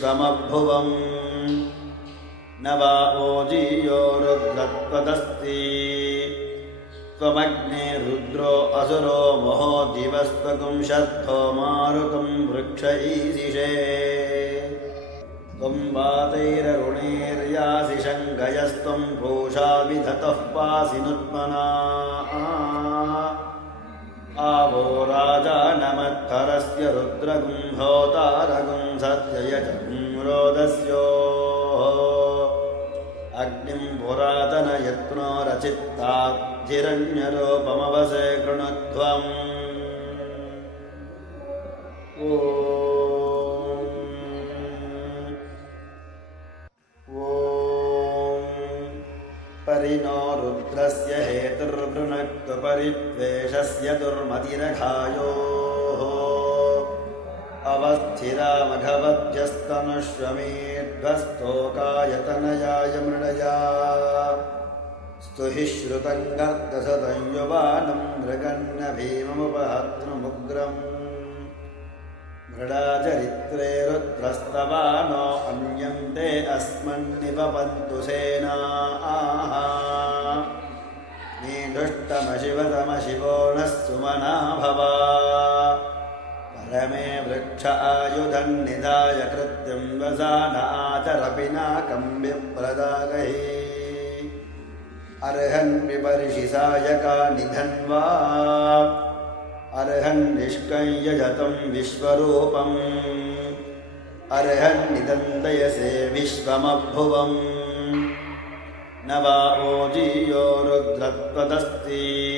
विश्वमभुवम् न वा ओजीयो रुद्रत्वदस्ति त्वमग्ने रुद्रो असुरो महो दिवस्त्वगुंशद्धो मारुतं वृक्ष ईशिषे त्वं वातैररुणैर्यासि शङ्खयस्त्वं पूषा विधतः पासि नुत्मना आवो राजानमत्थरस्य रुद्रगुं होतारगुं सत्ययजं रोदस्योः अग्निं पुरातनयत्नो रचित्ताद्धिरण्यरूपमवसे कृणुध्वम् परिनो रुद्रस्य हेतुर्वृणक्तु परिद्वेषस्य दुर्मतिरघायोः अवस्थिरामघवद्यस्तनुष्वमेध्वस्तोकायतनयाय मृडया स्तुहि श्रुतं गर्दसदं युवानं मृगन्न भीममुपहर्तृमुग्रम् मृडाचरित्रे रुद्रस्तवानो अन्यन्ते अस्मन्निपपन्तु सेनाः नीदुष्टमशिवतमशिवो नः सुमना भवा परमे वृक्ष आयुधन्निधाय कृत्यं वसानाचरपिनाकं विप्रदागहि अर्हन् विपर्षि सायकानि धन्वा अर्हन्निष्कञ्यजतं विश्वरूपम् अर्हन्निदन्तयसे विश्वमभुवम् न वा ओजीयो रुद्रत्वदस्ति